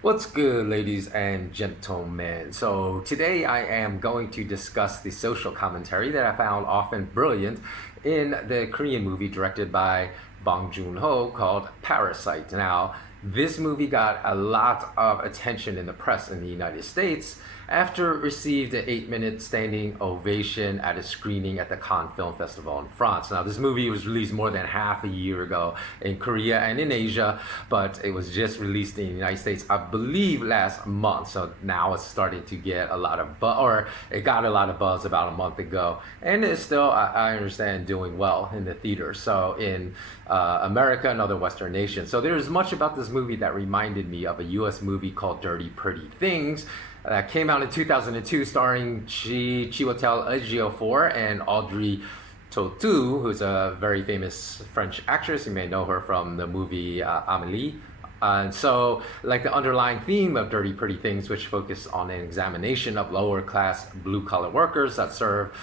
What's good, ladies and gentlemen? So, today I am going to discuss the social commentary that I found often brilliant in the Korean movie directed by Bong Joon-ho called Parasite. Now, this movie got a lot of attention in the press in the United States after it received an 8-minute standing ovation at a screening at the Cannes Film Festival in France. Now, this movie was released more than half a year ago in Korea and in Asia, but it was just released in the United States, I believe, last month. So now it's starting to get a lot of buzz, or it got a lot of buzz about a month ago, and it's still, I understand, doing well in the theater. So in America and other Western nations. So there's much about this movie that reminded me of a U.S. movie called Dirty Pretty Things that came out in 2002, starring Chiwetel Ejiofor and Audrey Tautou, who's a very famous French actress. You may know her from the movie Amélie. And so, like the underlying theme of Dirty Pretty Things, which focus on an examination of lower class blue collar workers that serve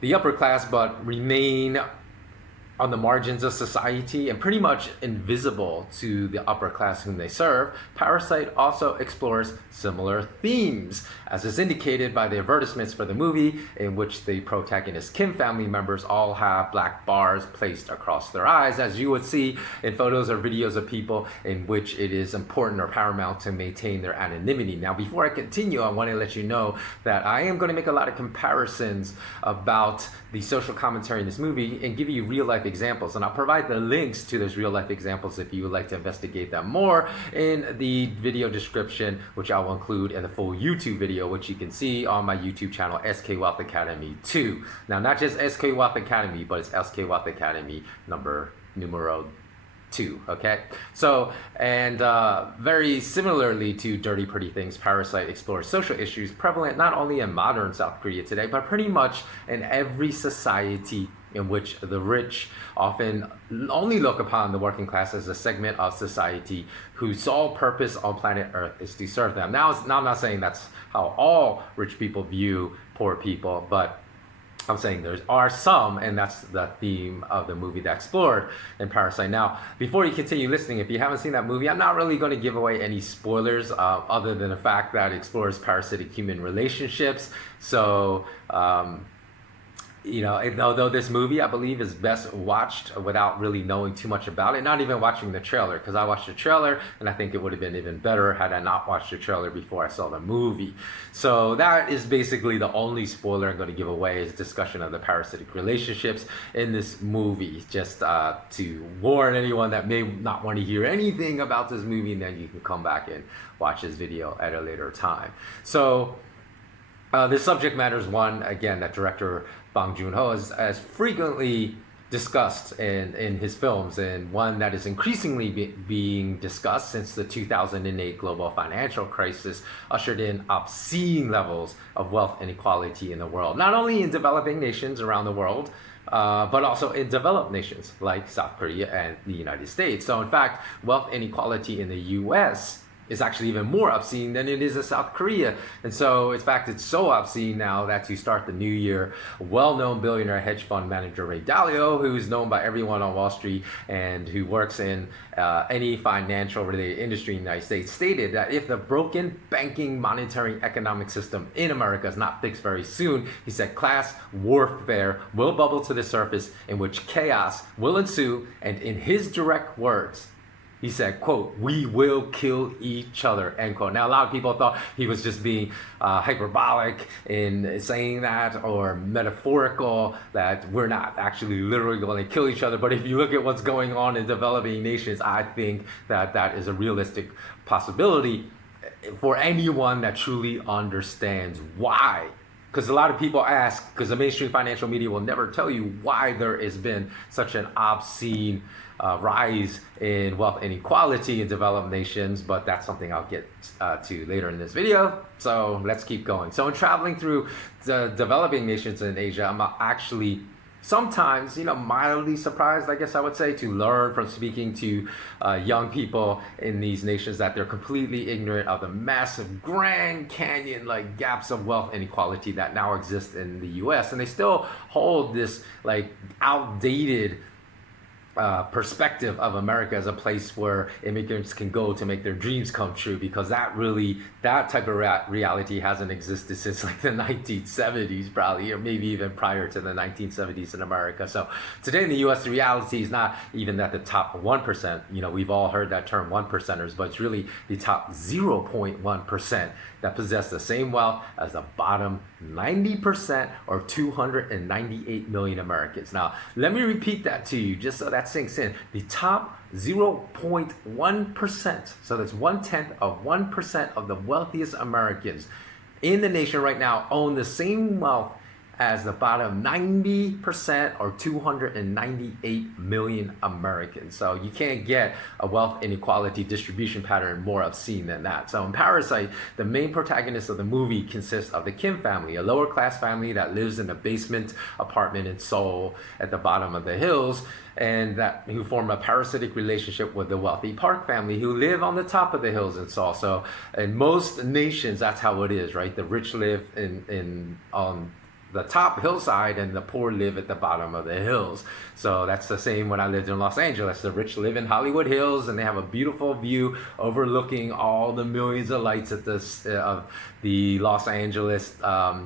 the upper class but remain on the margins of society and pretty much invisible to the upper class whom they serve, Parasite also explores similar themes, as is indicated by the advertisements for the movie, in which the protagonist Kim family members all have black bars placed across their eyes, as you would see in photos or videos of people in which it is important or paramount to maintain their anonymity. Now, before I continue, I want to let you know that I am going to make a lot of comparisons about the social commentary in this movie and give you real life examples, and I'll provide the links to those real life examples if you would like to investigate them more in the video description, which I will include in the full YouTube video, which you can see on my YouTube channel, SK Wealth Academy 2. Now, not just SK Wealth Academy, but it's SK Wealth Academy numero 2. Okay, so and very similarly to Dirty Pretty Things, Parasite explores social issues prevalent not only in modern South Korea today, but pretty much in every society in which the rich often only look upon the working class as a segment of society whose sole purpose on planet Earth is to serve them. Now I'm not saying that's how all rich people view poor people, but I'm saying there are some, and that's the theme of the movie that explored in Parasite. Now, before you continue listening, if you haven't seen that movie, I'm not really going to give away any spoilers other than the fact that it explores parasitic human relationships. So, although this movie, I believe, is best watched without really knowing too much about it, not even watching the trailer, because I watched the trailer and I think it would have been even better had I not watched the trailer before I saw the movie. So that is basically the only spoiler I'm going to give away, is discussion of the parasitic relationships in this movie, just to warn anyone that may not want to hear anything about this movie, and then you can come back and watch this video at a later time. So the subject matter is one, again, that director Bong Joon-ho has frequently discussed in his films, and one that is increasingly being discussed since the 2008 global financial crisis ushered in obscene levels of wealth inequality in the world, not only in developing nations around the world, but also in developed nations like South Korea and the United States. So in fact, wealth inequality in the US is actually even more obscene than it is in South Korea. And so, in fact, it's so obscene now that to start the new year, well-known billionaire hedge fund manager Ray Dalio, who's known by everyone on Wall Street and who works in any financial-related industry in the United States, stated that if the broken banking, monetary, economic system in America is not fixed very soon, he said class warfare will bubble to the surface, in which chaos will ensue, and in his direct words, he said, quote, "We will kill each other," end quote. Now, a lot of people thought he was just being hyperbolic in saying that, or metaphorical, that we're not actually literally going to kill each other. But if you look at what's going on in developing nations, I think that that is a realistic possibility for anyone that truly understands why. Because a lot of people ask, because the mainstream financial media will never tell you why there has been such an obscene rise in wealth inequality in developed nations, but that's something I'll get to later in this video. So let's keep going. So in traveling through the developing nations in Asia, I'm actually sometimes, mildly surprised, I guess I would say, to learn from speaking to young people in these nations that they're completely ignorant of the massive Grand Canyon-like gaps of wealth inequality that now exist in the US. And they still hold this outdated perspective of America as a place where immigrants can go to make their dreams come true, because that type of reality hasn't existed since like the 1970s probably, or maybe even prior to the 1970s in America. So today in the US, the reality is not even that the top 1%, we've all heard that term 1%ers, but it's really the top 0.1% that possess the same wealth as the bottom 90% or 298 million Americans. Now, let me repeat that to you just so that sinks in. The top 0.1%, so that's 0.1% of the wealthiest Americans in the nation right now own the same wealth as the bottom 90% or 298 million Americans. So you can't get a wealth inequality distribution pattern more obscene than that. So in Parasite, the main protagonist of the movie consists of the Kim family, a lower class family that lives in a basement apartment in Seoul at the bottom of the hills, and who form a parasitic relationship with the wealthy Park family who live on the top of the hills in Seoul. So in most nations, that's how it is, right? The rich live on the top hillside and the poor live at the bottom of the hills. So that's the same when I lived in Los Angeles. The rich live in Hollywood Hills and they have a beautiful view overlooking all the millions of lights of the Los Angeles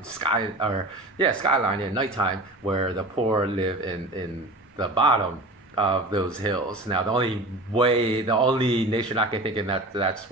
skyline at nighttime, where the poor live in the bottom of those hills. Now, the only nation I can think of that's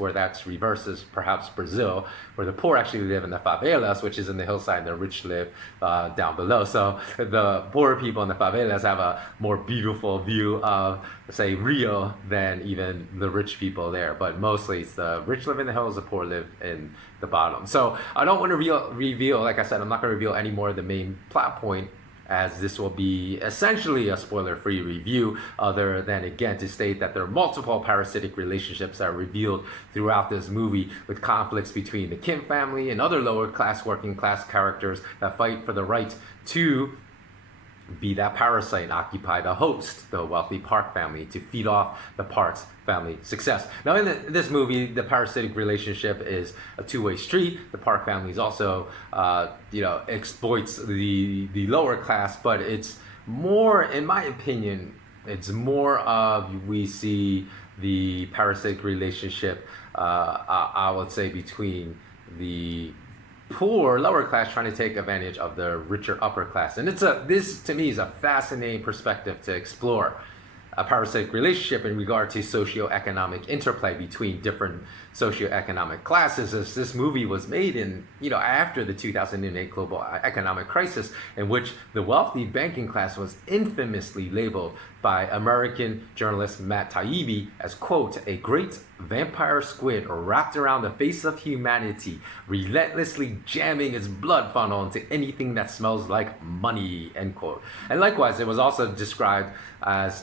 reversed is perhaps Brazil, where the poor actually live in the favelas, which is in the hillside, and the rich live down below. So the poor people in the favelas have a more beautiful view of, say, Rio than even the rich people there. But mostly it's the rich live in the hills, the poor live in the bottom. So I don't want to reveal, like I said, I'm not going to reveal any more of the main plot point, as this will be essentially a spoiler-free review, other than, again, to state that there are multiple parasitic relationships that are revealed throughout this movie, with conflicts between the Kim family and other lower-class, working-class characters that fight for the right to be that parasite and occupy the host, the wealthy Park family, to feed off the Park's family success. Now, in this movie, the parasitic relationship is a two-way street. The Park family is also, exploits the lower class, but it's more, in my opinion, it's more of, we see the parasitic relationship, I would say, between the poor lower class trying to take advantage of the richer upper class. And this to me is a fascinating perspective to explore a parasitic relationship in regard to socioeconomic interplay between different socioeconomic classes, as this movie was made in, after the 2008 global economic crisis, in which the wealthy banking class was infamously labeled by American journalist Matt Taibbi as, quote, a great vampire squid wrapped around the face of humanity, relentlessly jamming its blood funnel into anything that smells like money, end quote. And likewise, it was also described as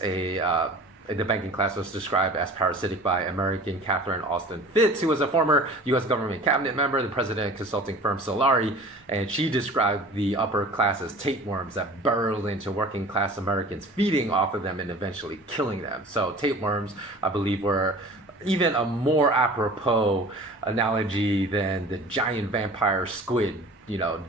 the banking class was described as parasitic by American Catherine Austin Fitts, who was a former U.S. government cabinet member, the president of consulting firm Solari, and she described the upper class as tapeworms that burrowed into working class Americans, feeding off of them and eventually killing them. So tapeworms, I believe, were even a more apropos analogy than the giant vampire squid,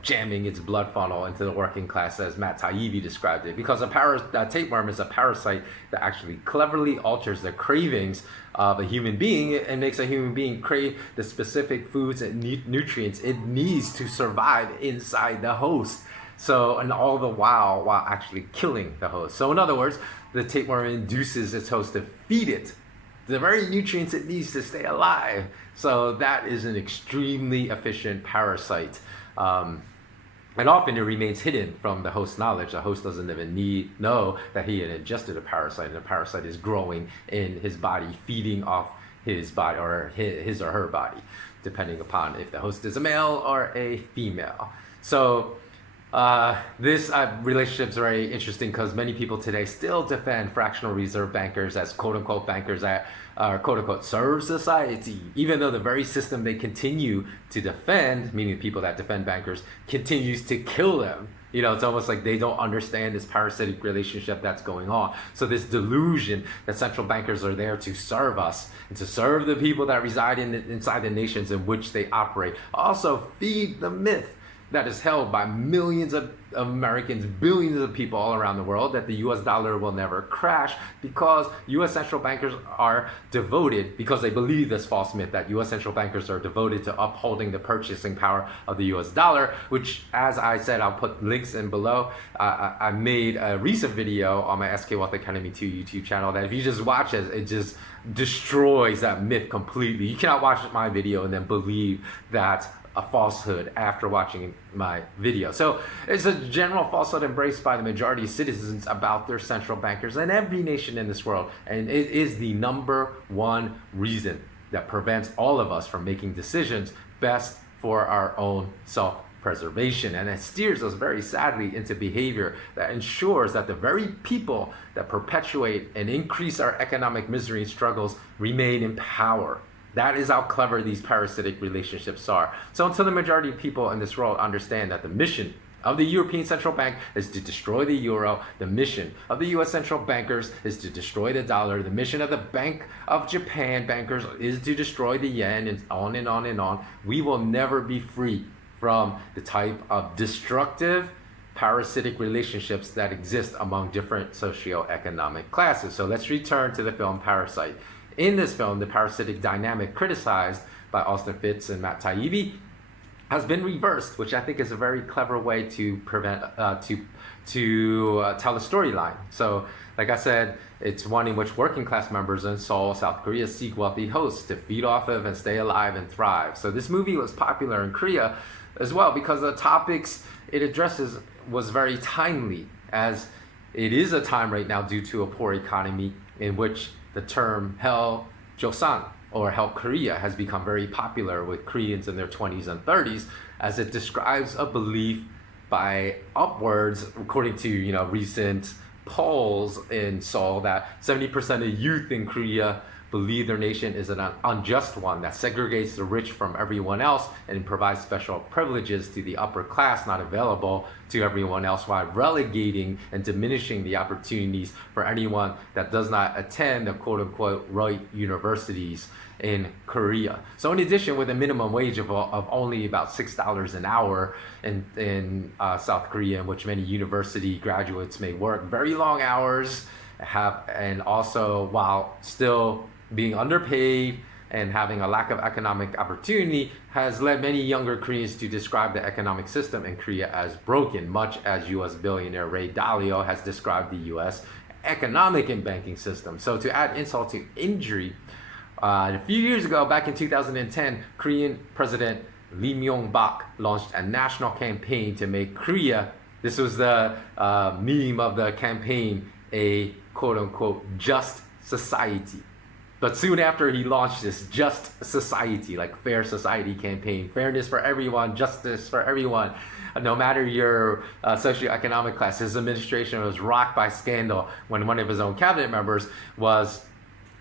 jamming its blood funnel into the working class, as Matt Taibbi described it, because a tapeworm is a parasite that actually cleverly alters the cravings of a human being and makes a human being crave the specific foods and nutrients it needs to survive inside the host. So, and all the while actually killing the host. So in other words, the tapeworm induces its host to feed it the very nutrients it needs to stay alive. So that is an extremely efficient parasite. And often it remains hidden from the host's knowledge. The host doesn't even know that he had ingested a parasite, and the parasite is growing in his body, feeding off his body, or his or her body, depending upon if the host is a male or a female. So this relationship is very interesting, because many people today still defend fractional reserve bankers as quote-unquote bankers that quote-unquote serve society, even though the very system they continue to defend, meaning the people that defend bankers, continues to kill them. It's almost like they don't understand this parasitic relationship that's going on. So this delusion that central bankers are there to serve us and to serve the people that reside inside the nations in which they operate also feed the myth that is held by millions of Americans, billions of people all around the world, that the US dollar will never crash because US central bankers are devoted, because they believe this false myth that US central bankers are devoted to upholding the purchasing power of the US dollar, which, as I said, I'll put links in below. I made a recent video on my SK Wealth Academy 2 YouTube channel that if you just watch it, it just destroys that myth completely. You cannot watch my video and then believe that a falsehood after watching my video. So it's a general falsehood embraced by the majority of citizens about their central bankers in every nation in this world. And it is the number one reason that prevents all of us from making decisions best for our own self-preservation. And it steers us very sadly into behavior that ensures that the very people that perpetuate and increase our economic misery and struggles remain in power. That is how clever these parasitic relationships are. So until the majority of people in this world understand that the mission of the European Central Bank is to destroy the euro, the mission of the US central bankers is to destroy the dollar, the mission of the Bank of Japan bankers is to destroy the yen, and on and on and on, we will never be free from the type of destructive parasitic relationships that exist among different socioeconomic classes. So let's return to the film Parasite. In this film, the parasitic dynamic criticized by Austin Fitts and Matt Taibbi has been reversed, which I think is a very clever way to prevent tell a storyline. So, like I said, it's one in which working class members in Seoul, South Korea, seek wealthy hosts to feed off of and stay alive and thrive. So this movie was popular in Korea as well because the topics it addresses was very timely, as it is a time right now due to a poor economy in which the term Hell Joseon or Hell Korea has become very popular with Koreans in their 20s and 30s, as it describes a belief by upwards, according to recent polls in Seoul, that 70% of youth in Korea believe their nation is an unjust one that segregates the rich from everyone else and provides special privileges to the upper class not available to everyone else, while relegating and diminishing the opportunities for anyone that does not attend the quote-unquote right universities in Korea. So in addition, with a minimum wage of only about $6 an hour in South Korea, in which many university graduates may work very long hours, and also while still being underpaid and having a lack of economic opportunity, has led many younger Koreans to describe the economic system in Korea as broken, much as US billionaire Ray Dalio has described the US economic and banking system. So to add insult to injury, a few years ago, back in 2010, Korean President Lee Myung-bak launched a national campaign to make Korea, this was the meme of the campaign, a quote-unquote just society. But soon after he launched this just society, like fair society campaign, fairness for everyone, justice for everyone, no matter your socioeconomic class, his administration was rocked by scandal when one of his own cabinet members was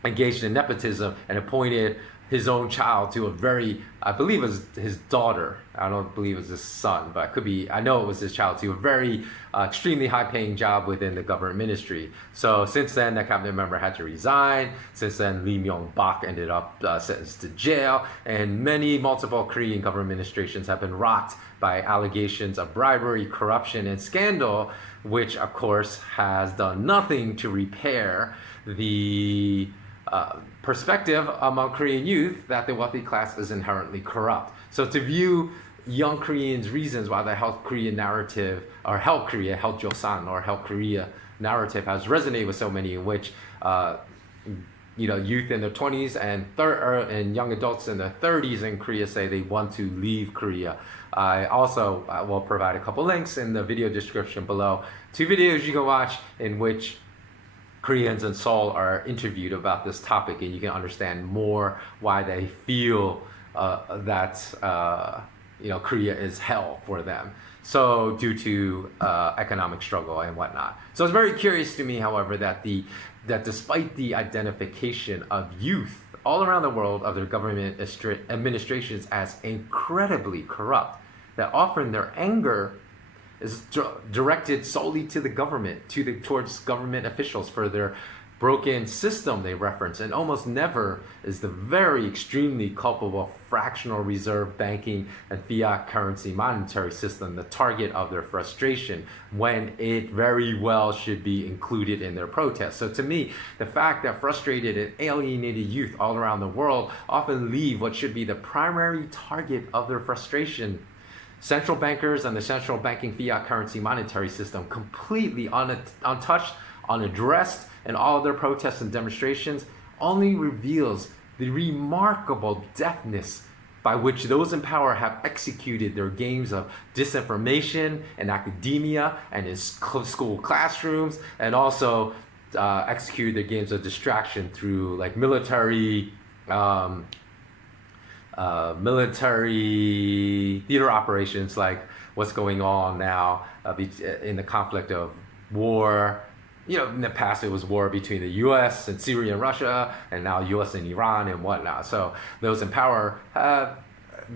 engaged in nepotism and appointed his own child to a very, I believe it was his daughter, I don't believe it was his son, but it could be, I know it was his child, to a very extremely high paying job within the government ministry. So since then, that cabinet member had to resign. Since then, Lee Myung-bak ended up sentenced to jail, and multiple Korean government administrations have been rocked by allegations of bribery, corruption, and scandal, which of course has done nothing to repair the perspective among Korean youth that the wealthy class is inherently corrupt. So to view young Koreans' reasons why the Help Korea narrative, or Help Korea, Help Joseon, or Help Korea narrative has resonated with so many, in which youth in their 20s and young adults in their 30s in Korea say they want to leave Korea. I also will provide a couple links in the video description below. 2 videos you can watch in which Koreans in Seoul are interviewed about this topic, and you can understand more why they feel that Korea is hell for them. So due to economic struggle and whatnot. So it's very curious to me, however, that despite the identification of youth all around the world of their government administrations as incredibly corrupt, that often their anger is directed solely to the government, towards government officials for their broken system they reference, and almost never is the very extremely culpable fractional reserve banking and fiat currency monetary system the target of their frustration, when it very well should be included in their protest. So to me, the fact that frustrated and alienated youth all around the world often leave what should be the primary target of their frustration, central bankers and the central banking fiat currency monetary system, completely untouched, unaddressed in all of their protests and demonstrations, only reveals the remarkable deftness by which those in power have executed their games of disinformation in academia and in school classrooms, and also executed their games of distraction through like military theater operations, like what's going on now in the conflict of war. You know, in the past it was war between the U.S. and Syria and Russia, and now U.S. and Iran and whatnot. So those in power have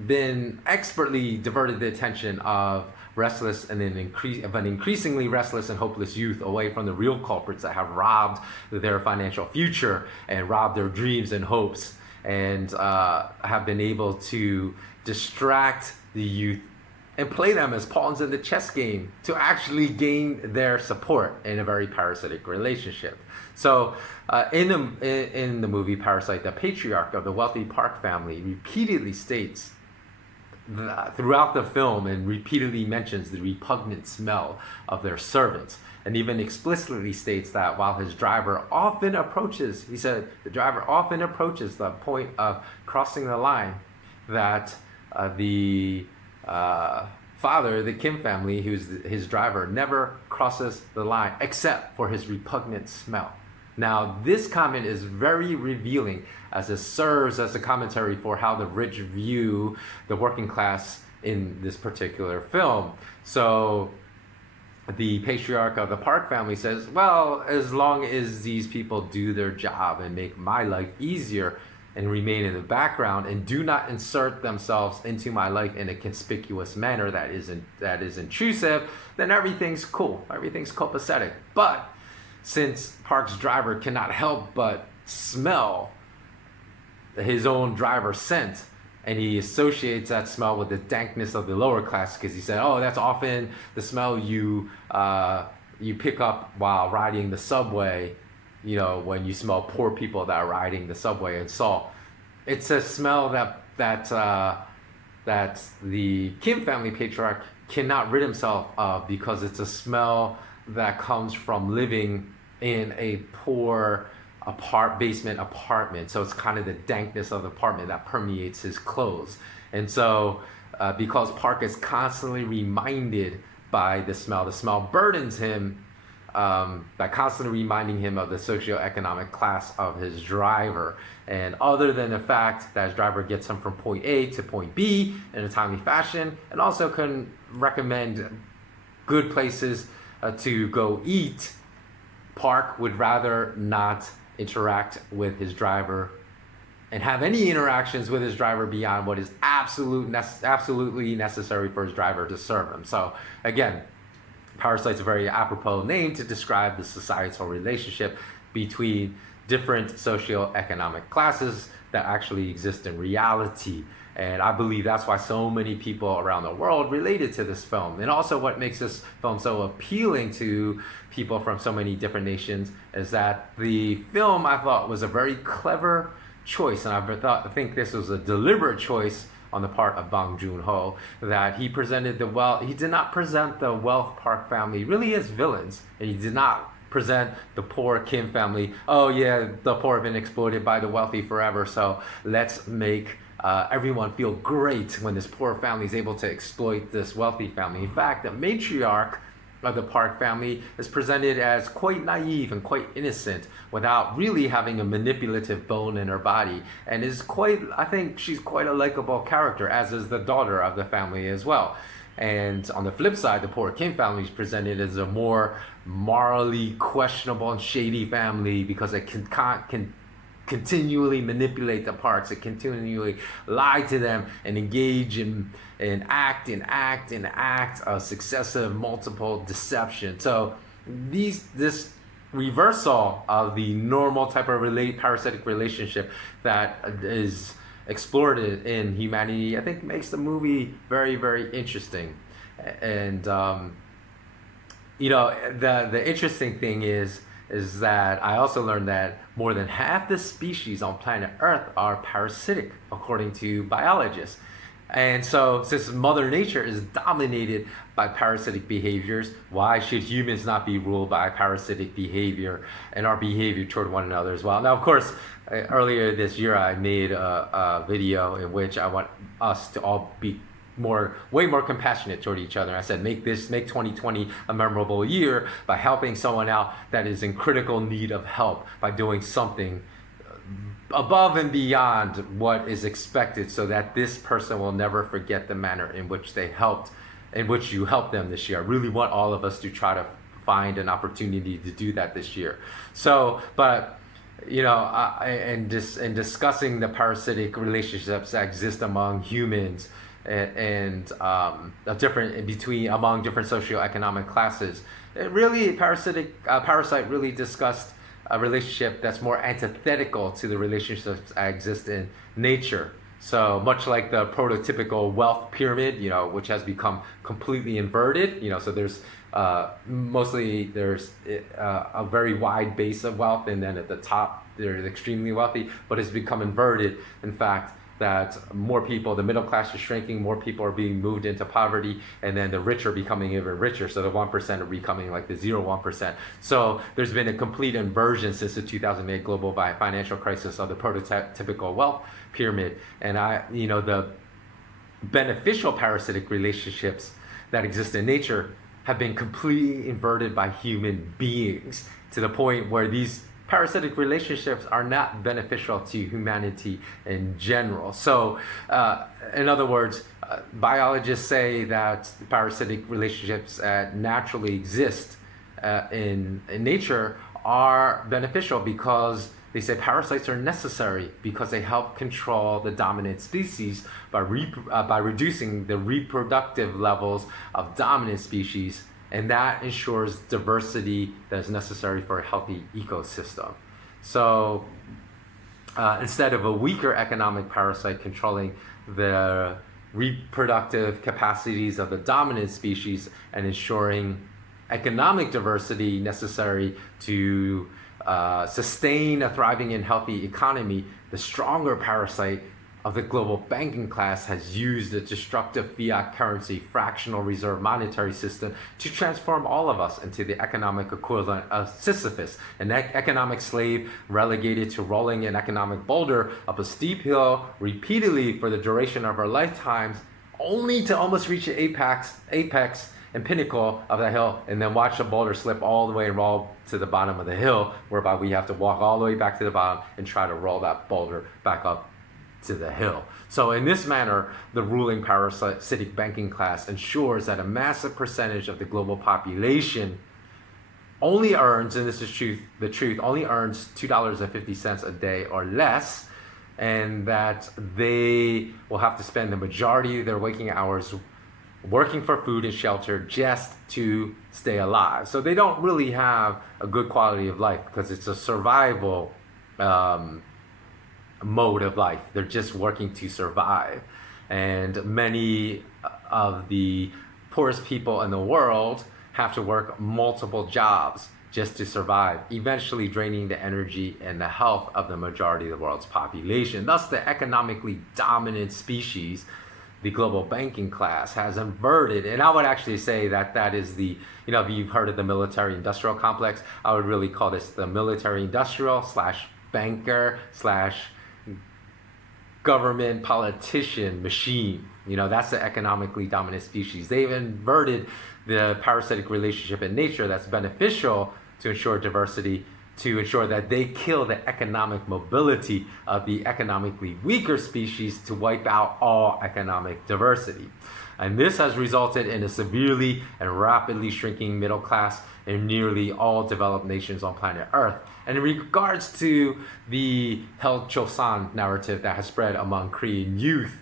been expertly diverted the attention of an increasingly restless and hopeless youth away from the real culprits that have robbed their financial future and robbed their dreams and hopes, and have been able to distract the youth and play them as pawns in the chess game to actually gain their support in a very parasitic relationship. So in the movie Parasite, the patriarch of the wealthy Park family repeatedly states throughout the film, and repeatedly mentions the repugnant smell of their servants, and even explicitly states that while his driver often approaches, he said, the driver often approaches the point of crossing the line, that the father, the Kim family, who's his driver, never crosses the line except for his repugnant smell. Now, this comment is very revealing, as it serves as a commentary for how the rich view the working class in this particular film. So the patriarch of the Park family says, well, as long as these people do their job and make my life easier and remain in the background and do not insert themselves into my life in a conspicuous manner that is intrusive, then everything's cool. Everything's copacetic. But since Park's driver cannot help but smell his own driver's scent, and he associates that smell with the dankness of the lower class, because he said, oh, that's often the smell you pick up while riding the subway, you know, when you smell poor people that are riding the subway. And so it's a smell that the Kim family patriarch cannot rid himself of, because it's a smell that comes from living in a poor basement apartment. So it's kind of the dankness of the apartment that permeates his clothes. And so because Park is constantly reminded by the smell burdens him, by constantly reminding him of the socioeconomic class of his driver. And other than the fact that his driver gets him from point A to point B in a timely fashion, and also can recommend good places to go eat, Park would rather not interact with his driver and have any interactions with his driver beyond what is absolutely necessary for his driver to serve him. So again, Parasite's a very apropos name to describe the societal relationship between different socioeconomic classes that actually exist in reality. And I believe that's why so many people around the world related to this film. And also what makes this film so appealing to people from so many different nations is that the film, I thought, was a very clever choice. And I think this was a deliberate choice on the part of Bong Joon-ho, that he did not present the wealth Park family really as villains, and he did not present the poor Kim family, oh yeah, the poor have been exploited by the wealthy forever, so let's make everyone feel great when this poor family is able to exploit this wealthy family. In fact, the matriarch of the Park family is presented as quite naive and quite innocent, without really having a manipulative bone in her body, and I think she's quite a likable character, as is the daughter of the family as well. And on the flip side, the poor Kim family is presented as a more morally questionable and shady family, because it can continually manipulate the Parks, it continually lie to them and engage in act of successive multiple deception. So this reversal of the normal type of parasitic relationship that is explored in humanity, I think makes the movie very, very interesting. And the interesting thing is that I also learned that more than half the species on planet Earth are parasitic, according to biologists. And so, since Mother Nature is dominated by parasitic behaviors, why should humans not be ruled by parasitic behavior and our behavior toward one another as well? Now, of course, earlier this year, I made a video in which I want us to all be way more compassionate toward each other. I said, make 2020 a memorable year by helping someone out that is in critical need of help, by doing something above and beyond what is expected, so that this person will never forget the manner in which you helped them this year. I really want all of us to try to find an opportunity to do that this year. So, but in discussing the parasitic relationships that exist among humans and among different socioeconomic classes, Parasite really discussed a relationship that's more antithetical to the relationships that exist in nature. So much like the prototypical wealth pyramid, which has become completely inverted. So there's a very wide base of wealth, and then at the top they're extremely wealthy, but it's become inverted. In fact, that more people, the middle class is shrinking, more people are being moved into poverty, and then the rich are becoming even richer. So the 1% are becoming like the 0.1%. So there's been a complete inversion since the 2008 global financial crisis of the prototypical wealth pyramid. And the beneficial parasitic relationships that exist in nature have been completely inverted by human beings, to the point where these parasitic relationships are not beneficial to humanity in general. So, in other words, biologists say that parasitic relationships naturally exist in nature are beneficial, because they say parasites are necessary because they help control the dominant species by reducing the reproductive levels of dominant species, and that ensures diversity that is necessary for a healthy ecosystem. So instead of a weaker economic parasite controlling the reproductive capacities of the dominant species and ensuring economic diversity necessary to sustain a thriving and healthy economy, the stronger parasite of the global banking class has used the destructive fiat currency fractional reserve monetary system to transform all of us into the economic equivalent of Sisyphus, an economic slave relegated to rolling an economic boulder up a steep hill repeatedly for the duration of our lifetimes, only to almost reach the apex and pinnacle of the hill, and then watch the boulder slip all the way and roll to the bottom of the hill, whereby we have to walk all the way back to the bottom and try to roll that boulder back up to the hill. So in this manner, the ruling parasitic banking class ensures that a massive percentage of the global population only earns, and this is the truth, only earns $2.50 a day or less, and that they will have to spend the majority of their waking hours working for food and shelter just to stay alive. So they don't really have a good quality of life, because it's a survival mode of life. They're just working to survive. And many of the poorest people in the world have to work multiple jobs just to survive, eventually draining the energy and the health of the majority of the world's population. Thus, the economically dominant species, the global banking class, has inverted. And I would actually say that is the, if you've heard of the military-industrial complex, I would really call this the military-industrial / banker / government politician machine. That's the economically dominant species. They've inverted the parasitic relationship in nature that's beneficial to ensure diversity, to ensure that they kill the economic mobility of the economically weaker species to wipe out all economic diversity. And this has resulted in a severely and rapidly shrinking middle class in nearly all developed nations on planet Earth. And in regards to the Hel Chosan narrative that has spread among Korean youth,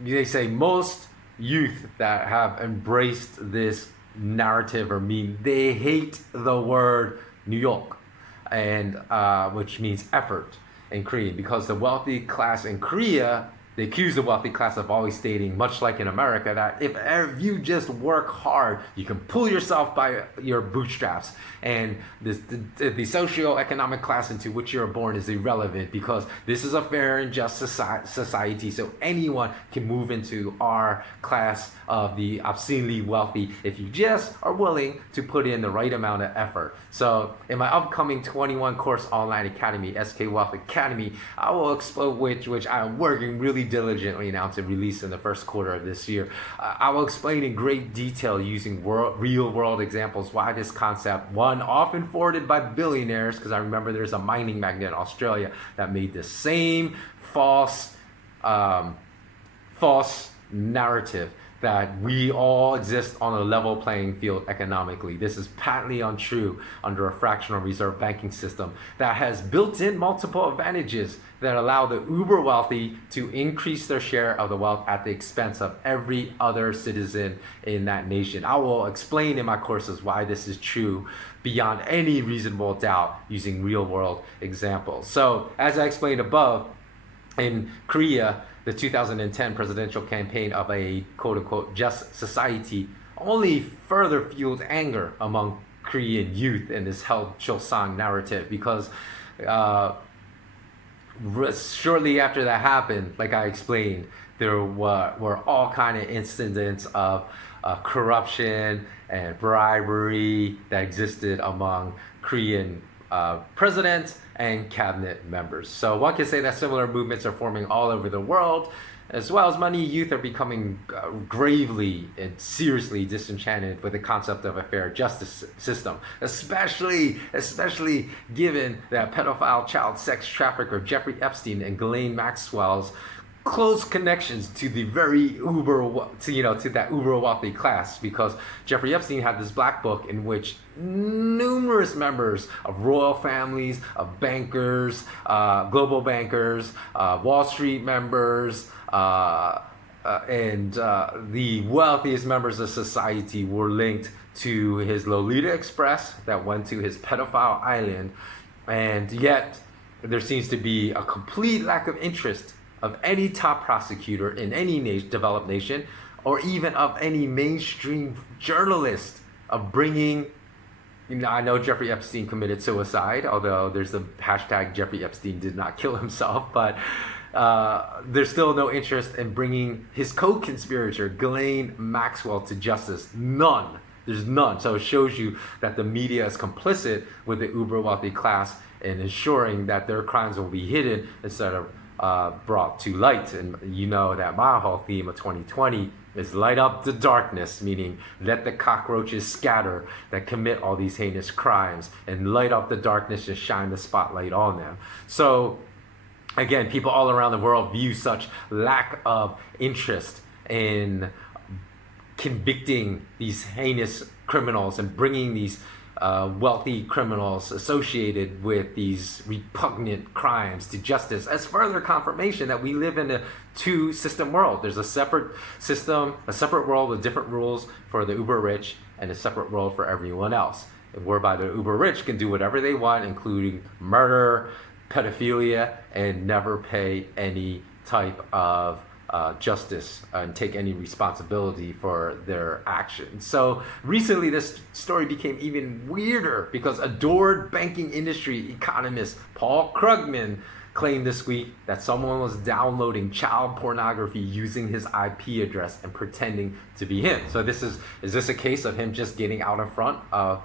they say most youth that have embraced this narrative or meme. They hate the word New York, and which means effort in Korean, because the wealthy class in Korea, they accuse the wealthy class of always stating, much like in America, that if you just work hard, you can pull yourself by your bootstraps. And the socio-economic class into which you're born is irrelevant, because this is a fair and just society. So anyone can move into our class of the obscenely wealthy if you just are willing to put in the right amount of effort. So in my upcoming 21 course online academy, SK Wealth Academy, I will explore which I am working really diligently now to release in the first quarter of this year. I will explain in great detail using real world examples why this concept, one, often forwarded by billionaires, because I remember there's a mining magnate in Australia that made the same false narrative that we all exist on a level playing field economically. This is patently untrue under a fractional reserve banking system that has built-in multiple advantages that allow the uber wealthy to increase their share of the wealth at the expense of every other citizen in that nation. I will explain in my courses why this is true beyond any reasonable doubt using real-world examples. So, as I explained above, in Korea, the 2010 presidential campaign of a quote-unquote just society only further fueled anger among Korean youth in this held Chosan narrative, because shortly after that happened, like I explained, there were all kind of incidents of corruption and bribery that existed among Korean presidents and cabinet members. So one can say that similar movements are forming all over the world, as well as many youth are becoming gravely and seriously disenchanted with the concept of a fair justice system, especially given that pedophile child sex trafficker Jeffrey Epstein and Ghislaine Maxwell's close connections to the very to that uber wealthy class, because Jeffrey Epstein had this black book in which numerous members of royal families, of bankers, global bankers, Wall Street members, and the wealthiest members of society were linked to his Lolita Express that went to his pedophile island. And yet there seems to be a complete lack of interest of any top prosecutor in any developed nation, or even of any mainstream journalist, of bringing, I know Jeffrey Epstein committed suicide, although there's the hashtag Jeffrey Epstein did not kill himself, but there's still no interest in bringing his co-conspirator Ghislaine Maxwell to justice. None. There's none. So it shows you that the media is complicit with the uber wealthy class in ensuring that their crimes will be hidden instead of brought to light. And you know that my whole theme of 2020 is light up the darkness, meaning let the cockroaches scatter that commit all these heinous crimes, and light up the darkness and shine the spotlight on them. So again, people all around the world view such lack of interest in convicting these heinous criminals and bringing these wealthy criminals associated with these repugnant crimes to justice as further confirmation that we live in a two-system world. There's a separate system, a separate world with different rules for the uber rich, and a separate world for everyone else, whereby the uber rich can do whatever they want, including murder, pedophilia, and never pay any type of justice and take any responsibility for their actions. So recently this story became even weirder because adored banking industry economist Paul Krugman claimed this week that someone was downloading child pornography using his IP address and pretending to be him. So is this a case of him just getting out in front of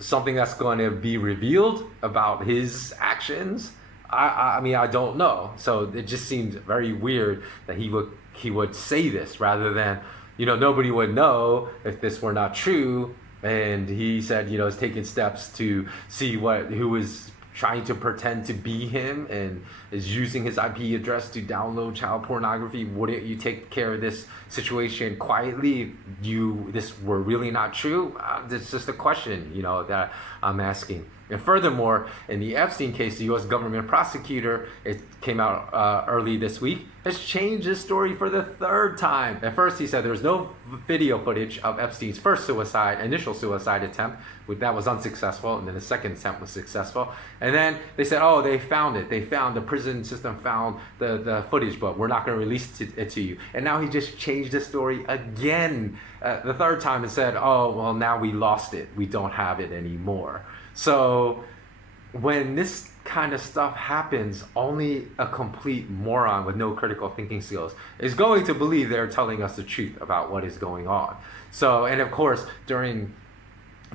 something that's going to be revealed about his actions? I mean, I don't know. So it just seems very weird that he would say this rather than, nobody would know if this were not true. And he said, is taking steps to see who is trying to pretend to be him and is using his IP address to download child pornography. Wouldn't you take care of this situation quietly if this were really not true? It's just a question, that I'm asking. And furthermore, in the Epstein case, the U.S. government prosecutor, it came out early this week, has changed his story for the third time. At first, he said there was no video footage of Epstein's first initial suicide attempt. That was unsuccessful, and then the second attempt was successful. And then they said, oh, they found it. The prison system found the footage, but we're not going to release it to you. And now he just changed the story again, the third time, and said, oh, well, now we lost it. We don't have it anymore. So when this kind of stuff happens, only a complete moron with no critical thinking skills is going to believe they're telling us the truth about what is going on. So, and of course, during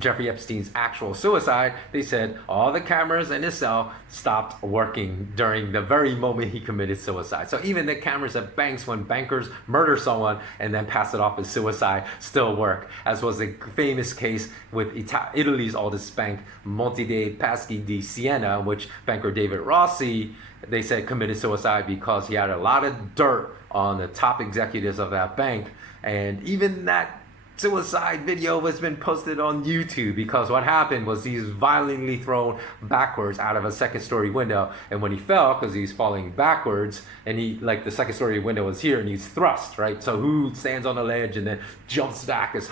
Jeffrey Epstein's actual suicide, they said all the cameras in his cell stopped working during the very moment he committed suicide. So even the cameras at banks, when bankers murder someone and then pass it off as suicide, still work, as was the famous case with Italy's oldest bank, Monte dei Paschi di Siena, in which banker David Rossi, they said, committed suicide because he had a lot of dirt on the top executives of that bank. And even that suicide video has been posted on YouTube, because what happened was he's violently thrown backwards out of a second-story window, and when he fell, because he's falling backwards, and the second-story window was here, and he's thrust, right? So who stands on the ledge and then jumps back as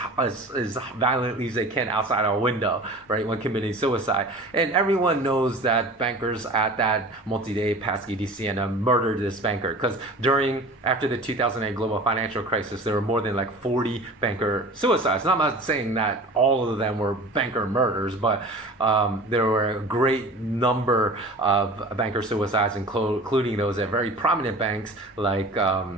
violently as they can outside a window, right, when committing suicide? And everyone knows that bankers at that Monte dei Paschi di Siena murdered this banker, because after the 2008 global financial crisis, there were more than 40 banker suicides. And I'm not saying that all of them were banker murders, but there were a great number of banker suicides, including those at very prominent banks like JP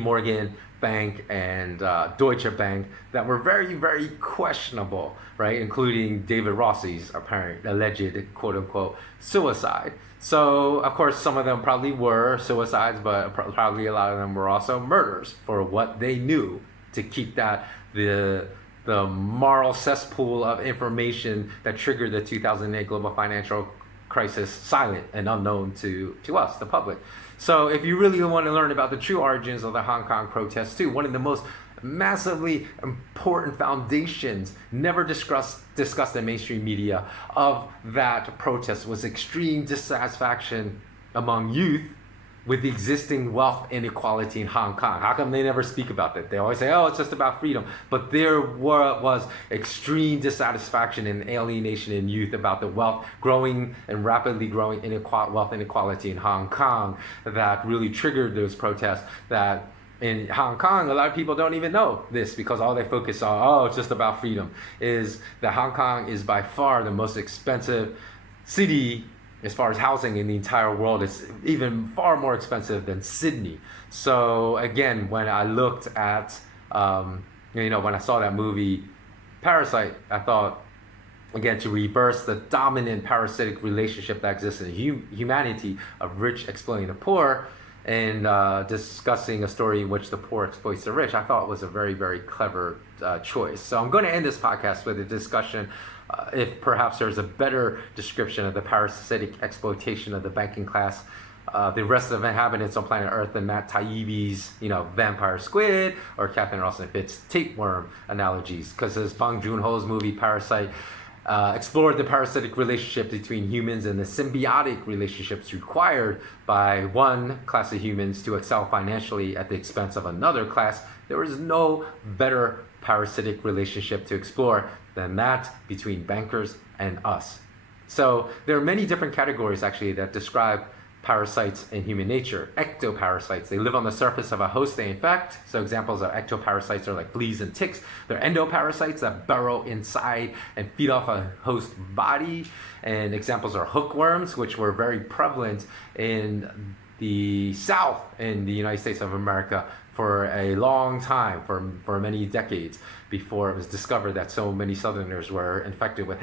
Morgan Bank and Deutsche Bank, that were very, very questionable, right? Including David Rossi's alleged quote-unquote suicide. So, of course, some of them probably were suicides, but probably a lot of them were also murders for what they knew, to keep the moral cesspool of information that triggered the 2008 global financial crisis silent and unknown to us, the public. So if you really want to learn about the true origins of the Hong Kong protests too, one of the most massively important foundations never discussed in mainstream media of that protest was extreme dissatisfaction among youth with the existing wealth inequality in Hong Kong. How come they never speak about that? They always say, oh, it's just about freedom. But there was extreme dissatisfaction and alienation in youth about the rapidly growing wealth inequality in Hong Kong that really triggered those protests. That in Hong Kong, a lot of people don't even know this, because all they focus on, oh, it's just about freedom, is that Hong Kong is by far the most expensive city as far as housing in the entire world. It's even far more expensive than Sydney. So again, when I looked at, when I saw that movie Parasite, I thought, again, to reverse the dominant parasitic relationship that exists in humanity of rich exploiting the poor, and discussing a story in which the poor exploits the rich, I thought was a very, very clever choice. So I'm going to end this podcast with a discussion if perhaps there's a better description of the parasitic exploitation of the banking class, the rest of the inhabitants on planet Earth, than Matt Taibbi's, vampire squid, or Catherine Austin Fitts' tapeworm analogies. Because as Bong Joon-ho's movie Parasite explored the parasitic relationship between humans and the symbiotic relationships required by one class of humans to excel financially at the expense of another class, there is no better parasitic relationship to explore than that between bankers and us. So there are many different categories actually that describe parasites in human nature. Ectoparasites, they live on the surface of a host they infect. So examples of ectoparasites are like fleas and ticks. They're endoparasites that burrow inside and feed off a host body. And examples are hookworms, which were very prevalent in the South in the United States of America for a long time, for many decades, before it was discovered that so many Southerners were infected with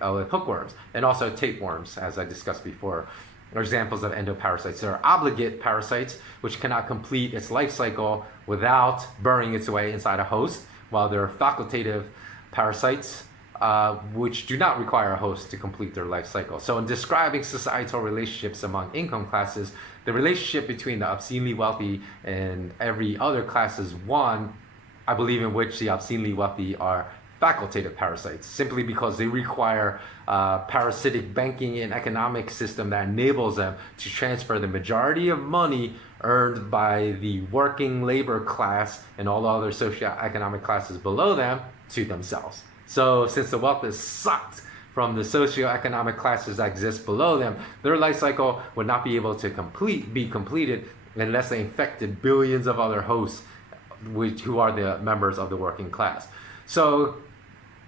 hookworms. And also tapeworms, as I discussed before, are examples of endoparasites. There are obligate parasites, which cannot complete its life cycle without burrowing its way inside a host, while there are facultative parasites, which do not require a host to complete their life cycle. So in describing societal relationships among income classes, the relationship between the obscenely wealthy and every other class is one, I believe, in which the obscenely wealthy are facultative parasites, simply because they require parasitic banking and economic system that enables them to transfer the majority of money earned by the working labor class and all the other socioeconomic classes below them to themselves. So since the wealth is sucked from the socioeconomic classes that exist below them, their life cycle would not be able to be completed unless they infected billions of other hosts who are the members of the working class. So,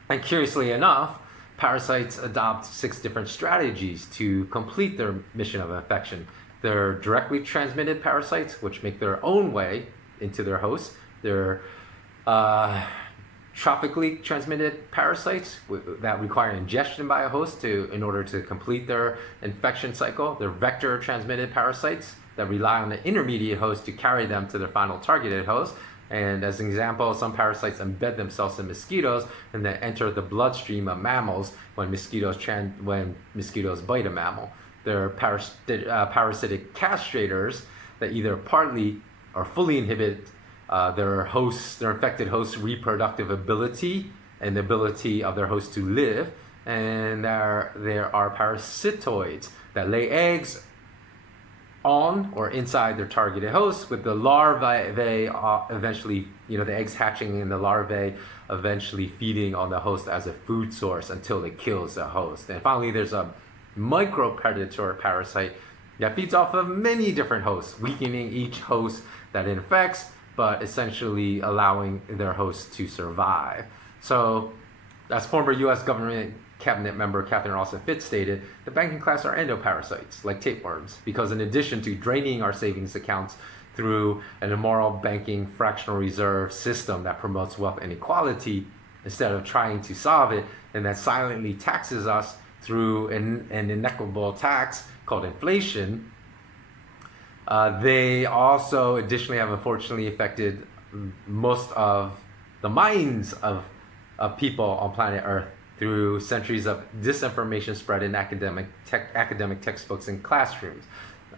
and curiously enough, parasites adopt 6 different strategies to complete their mission of infection. They're directly transmitted parasites, which make their own way into their host. They're trophically transmitted parasites that require ingestion by a host in order to complete their infection cycle. They're vector transmitted parasites that rely on the intermediate host to carry them to their final targeted host. And as an example, some parasites embed themselves in mosquitoes and then enter the bloodstream of mammals when mosquitoes bite a mammal. They're parasitic castrators that either partly or fully inhibit their infected host's reproductive ability and the ability of their host to live. And there are parasitoids that lay eggs on or inside their targeted host, with the larvae eventually, the eggs hatching and the larvae eventually feeding on the host as a food source until it kills the host. And finally, there's a micropredator parasite that feeds off of many different hosts, weakening each host that it infects, but essentially allowing their host to survive. So, as former U.S. government cabinet member Catherine Austin Fitts stated, the banking class are endoparasites, like tapeworms, because in addition to draining our savings accounts through an immoral banking fractional reserve system that promotes wealth inequality, instead of trying to solve it, and that silently taxes us through an inequitable tax called inflation, they also additionally have unfortunately affected most of the minds of people on planet Earth through centuries of disinformation spread in academic textbooks and classrooms.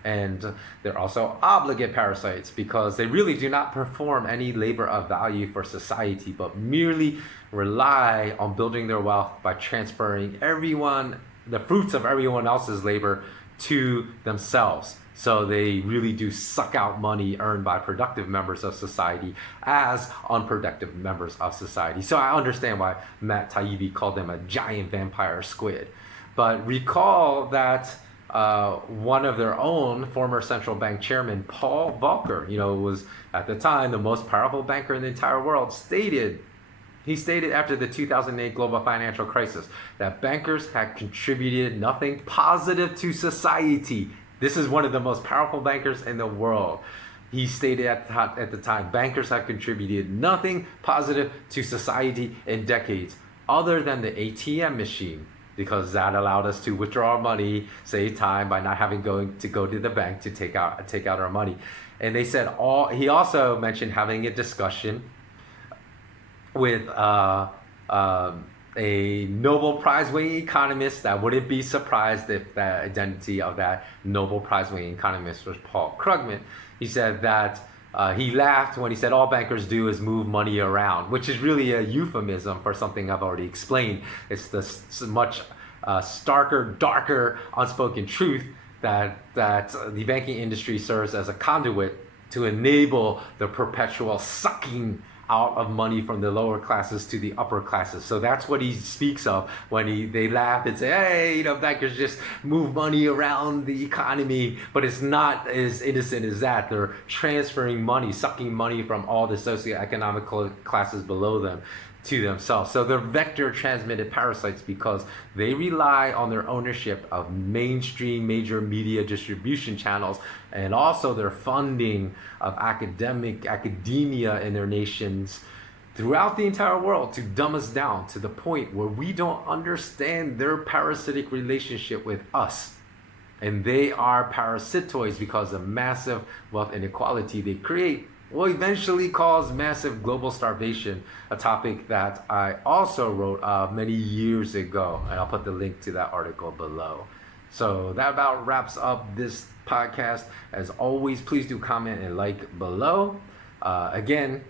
And they're also obligate parasites because they really do not perform any labor of value for society, but merely rely on building their wealth by transferring the fruits of everyone else's labor to themselves. So they really do suck out money earned by productive members of society as unproductive members of society. So I understand why Matt Taibbi called them a giant vampire squid. But recall that one of their own, former central bank chairman Paul Volcker, was at the time the most powerful banker in the entire world, stated after the 2008 global financial crisis that bankers had contributed nothing positive to society. This is one of the most powerful bankers in the world. He stated at the time, bankers have contributed nothing positive to society in decades, other than the ATM machine, because that allowed us to withdraw our money, save time by not having to go to the bank to take out our money. And they said he also mentioned having a discussion with a Nobel Prize winning economist that wouldn't be surprised if the identity of that Nobel Prize winning economist was Paul Krugman. He said that he laughed when he said all bankers do is move money around, which is really a euphemism for something I've already explained. It's the much starker, darker, unspoken truth that the banking industry serves as a conduit to enable the perpetual sucking out of money from the lower classes to the upper classes. So that's what he speaks of when they laugh and say, hey, bankers just move money around the economy, but it's not as innocent as that. They're transferring money, sucking money from all the socioeconomic classes below them to themselves. So they're vector transmitted parasites because they rely on their ownership of mainstream major media distribution channels and also their funding of academia in their nations throughout the entire world to dumb us down to the point where we don't understand their parasitic relationship with us. And they are parasitoids because of massive wealth inequality they create will eventually cause massive global starvation, a topic that I also wrote many years ago, and I'll put the link to that article below. So that about wraps up this podcast. As always, please do comment and like below. Again,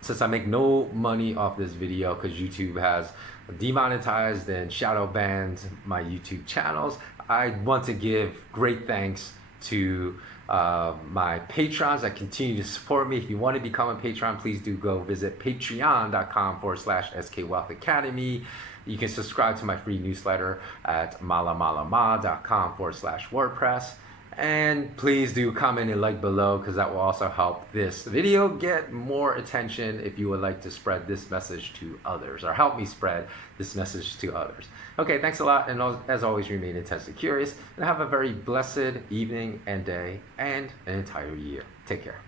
since I make no money off this video because YouTube has demonetized and shadow banned my YouTube channels, I want to give great thanks to my patrons that continue to support me. If you want to become a patron, please do go visit patreon.com/skwealthacademy. You can subscribe to my free newsletter at malamalama.com/WordPress. And please do comment and like below, because that will also help this video get more attention if you would like to spread this message to others, or help me spread this message to others. Okay, thanks a lot, and as always, remain intensely curious, and have a very blessed evening and day and an entire year. Take care.